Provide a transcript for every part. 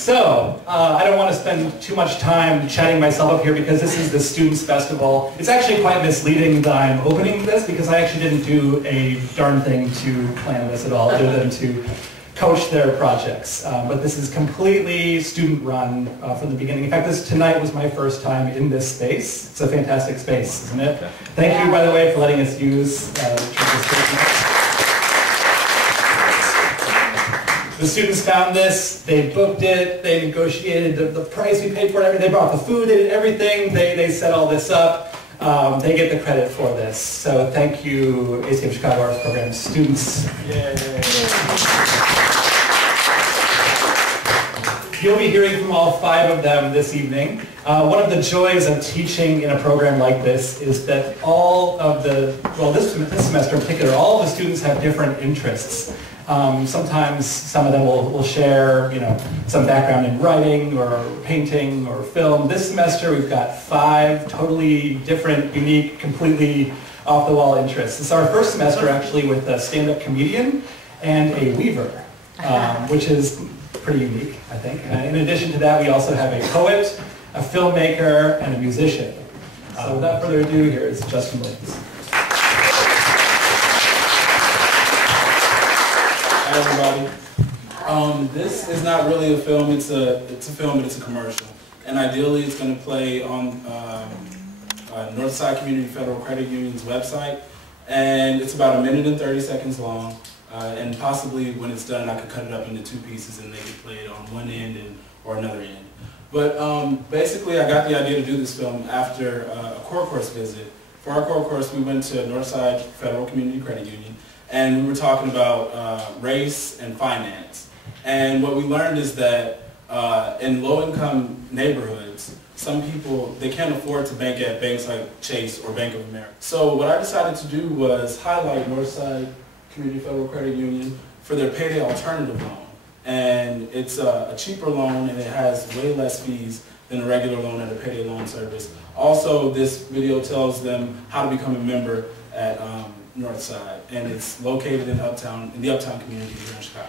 So, I don't want to spend too much time chatting myself up here because this is the Students Festival. It's actually quite misleading that I'm opening this because I actually didn't do a darn thing to plan this at all other than to coach their projects. But this is completely student-run from the beginning. In fact, tonight was my first time in this space. It's a fantastic space, isn't it? Thank you, by the way, for letting us use the space. The students found this, they booked it, they negotiated the price we paid for it, they brought the food, they did everything, they set all this up. They get the credit for this. So thank you, ACM Chicago Arts Program students. Yay. You'll be hearing from all 5 of them this evening. One of the joys of teaching in a program like this is that all of the, well, this semester in particular, all of the students have different interests. Sometimes some of them will share, some background in writing or painting or film. This semester we've got 5 totally different, unique, completely off-the-wall interests. It's our first semester actually with a stand-up comedian and a weaver, which is pretty unique, I think. In addition to that, we also have a poet, a filmmaker, and a musician. So without further ado, here is Justin Williams. Hi everybody. This is not really a film, it's a film, but it's a commercial. And ideally it's going to play on Northside Community Federal Credit Union's website. And it's about 1 minute and 30 seconds long. And possibly when it's done I could cut it up into 2 pieces and they could play it on one end or another end. But basically I got the idea to do this film after a core course visit. For our core course we went to Northside Federal Community Credit Union. And we were talking about race and finance. And what we learned is that in low-income neighborhoods, some people, they can't afford to bank at banks like Chase or Bank of America. So what I decided to do was highlight Northside Community Federal Credit Union for their payday alternative loan. And it's a cheaper loan and it has way less fees than a regular loan at a payday loan service. Also, this video tells them how to become a member at Northside, and it's located in the uptown community here in Chicago.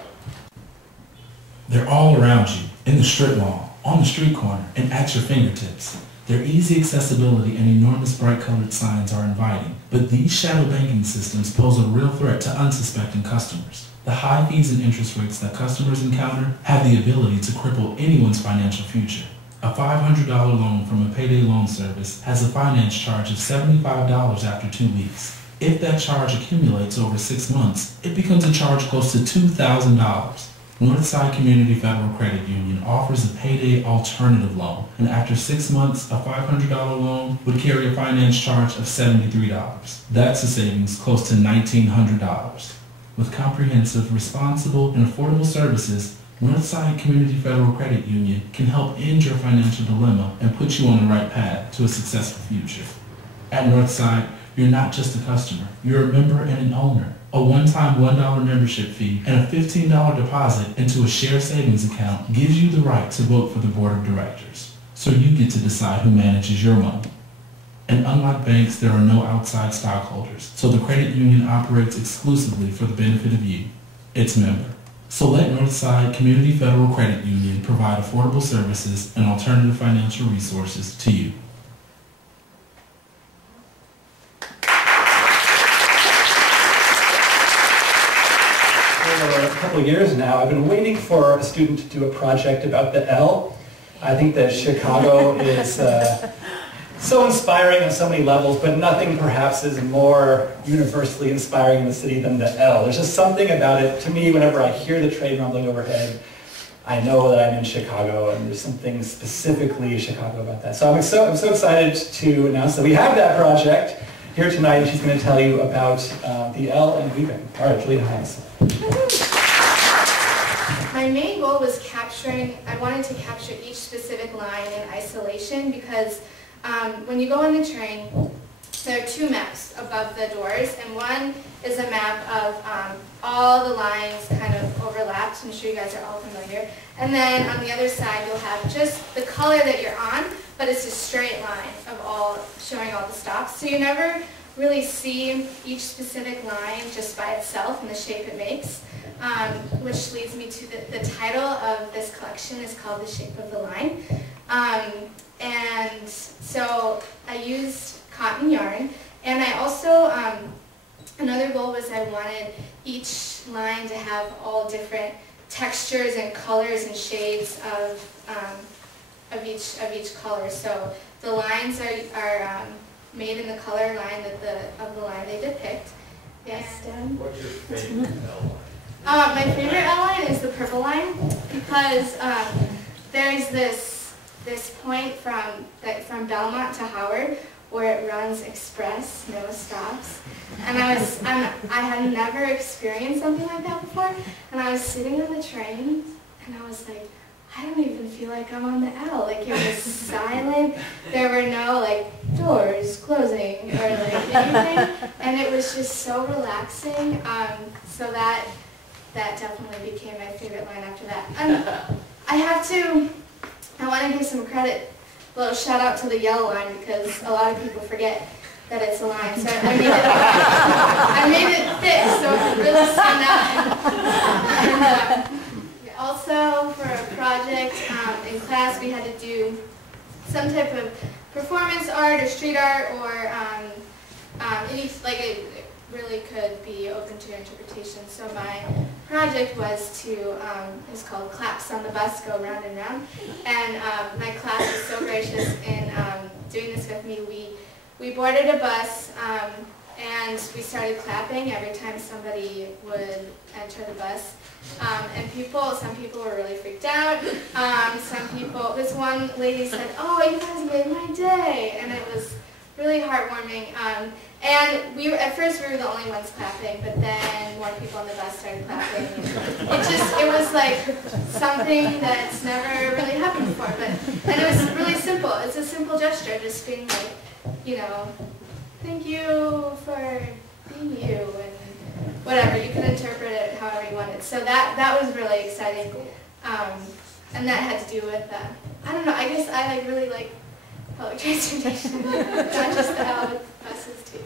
They're all around you, in the strip mall, on the street corner, and at your fingertips. Their easy accessibility and enormous bright-colored signs are inviting, but these shadow banking systems pose a real threat to unsuspecting customers. The high fees and interest rates that customers encounter have the ability to cripple anyone's financial future. A $500 loan from a payday loan service has a finance charge of $75 after 2 weeks. If that charge accumulates over 6 months, it becomes a charge close to $2,000. Northside Community Federal Credit Union offers a payday alternative loan, and after 6 months, a $500 loan would carry a finance charge of $73. That's a savings close to $1,900. With comprehensive, responsible, and affordable services, Northside Community Federal Credit Union can help end your financial dilemma and put you on the right path to a successful future. At Northside, you're not just a customer, you're a member and an owner. A one-time $1 membership fee and a $15 deposit into a shared savings account gives you the right to vote for the board of directors. So you get to decide who manages your money. And unlike banks, there are no outside stockholders, so the credit union operates exclusively for the benefit of you, its member. So let Northside Community Federal Credit Union provide affordable services and alternative financial resources to you. For a couple of years now, I've been waiting for a student to do a project about the L. I think that Chicago is so inspiring on so many levels, but nothing perhaps is more universally inspiring in the city than the L. There's just something about it. To me, whenever I hear the train rumbling overhead, I know that I'm in Chicago, and there's something specifically Chicago about that. So I'm so excited to announce that we have that project here tonight, and she's going to tell you about the L and weaving. All right, Julia Hines. My main goal was I wanted to capture each specific line in isolation because when you go on the train, there are 2 maps above the doors, and one is a map of all the lines kind of overlapped. I'm sure you guys are all familiar. And then on the other side, you'll have just the color that you're on, but it's a straight line of showing all the stops. So you're never really see each specific line just by itself and the shape it makes, which leads me to the title of this collection is called The Shape of the Line. And so I used cotton yarn, and I also, another goal was I wanted each line to have all different textures and colors and shades of each color. So the lines are made in the color line of the line they depict. Yes, Dan? What's your favorite outline? My favorite outline is the purple line because there's this point from Belmont to Howard where it runs express, no stops. And I had never experienced something like that before. And I was sitting on the train and I was like, I don't even feel like I'm on the L. Like it was silent. There were no like doors closing or like anything. And it was just so relaxing. So that definitely became my favorite line after that. And I want to give some credit, a little shout out to the yellow line because a lot of people forget that it's a line. So I made it thick so it could really stand out. And also for a project in class we had to do some type of performance art or street art or it really could be open to interpretation. So my project was it's called Claps on the Bus, Go Round and Round. And my class was so gracious in doing this with me. We boarded a bus and we started clapping every time somebody would enter the bus. And some people were really freaked out. This one lady said, "Oh, you guys made my day," and it was really heartwarming. And at first we were the only ones clapping, but then more people on the bus started clapping. It was like something that's never really happened before, and it was really simple. It's a simple gesture, just being like, thank you for being you, and whatever. You can interpret it however you wanted. So that was really exciting, and that had to do with I don't know. I guess I really like public transportation, not just the buses too.